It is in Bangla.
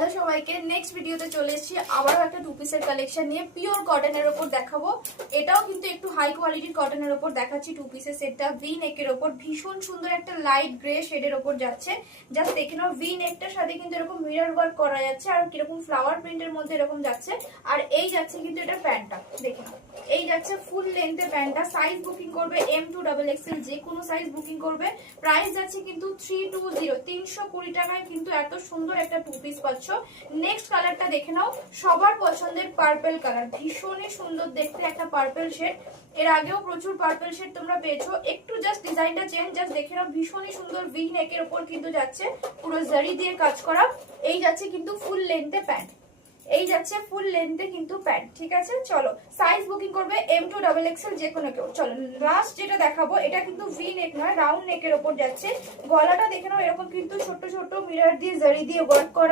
হ্যালো সবাইকে, নেক্সট ভিডিওতে চলে এসেছি আবারও একটা টু পিসের কালেকশন নিয়ে। পিওর কটনের ওপর দেখাবো। এটাও কিন্তু একটু হাই কোয়ালিটির কটনের ওপর দেখাচ্ছি। টু পিসের সেটটা ভি নেকের ওপর ভীষণ সুন্দর একটা লাইট গ্রে শেডের ওপর যাচ্ছে। জাস্ট দেখে নাও, ভি নেকটার সাথে কিন্তু এরকম মিরর ওয়ার্ক করা যাচ্ছে আর কিরকম ফ্লাওয়ার প্রিন্টের মধ্যে এরকম যাচ্ছে। আর এই যাচ্ছে কিন্তু এটা প্যান্টটা, দেখে নাও এই যাচ্ছে ফুল লেন্থে প্যান্টটা। সাইজ বুকিং করবে M2XXL, যে কোনো সাইজ বুকিং করবে। প্রাইস যাচ্ছে কিন্তু 320, 320 টাকায় কিন্তু এত সুন্দর একটা টু পিস পাচ্ছ। নেক্সট কালারটা দেখে নাও, সবার পছন্দের পার্পল কালার, ভীষণই সুন্দর দেখতে একটা পার্পল শেড। এর আগেও প্রচুর পার্পল শেড তোমরা পেয়েছো, একটু জাস্ট ডিজাইনটা চেঞ্জ। জাস্ট দেখে নাও, ভীষণই সুন্দর ভি নেকের উপর কিন্তু যাচ্ছে, পুরো জারি দিয়ে কাজ করা। এই যাচ্ছে কিন্তু ফুল লেন্থে প্যান্ট, এই যাচ্ছে ফুল লেন্থে কিন্তু প্যান্ট। ঠিক আছে, চলো সাইজ বুকিং করবে M2XXL, যে কোনো কেউ। চলো লাস্ট যেটা দেখাবো, এটা কিন্তু ভি নেক নয়, রাউন্ড নেকের ওপর যাচ্ছে। গলাটা দেখে নাও, এরকম কিন্তু ছোট ছোট মিরর দিয়ে জারি দিয়ে ওয়ার্ক করা।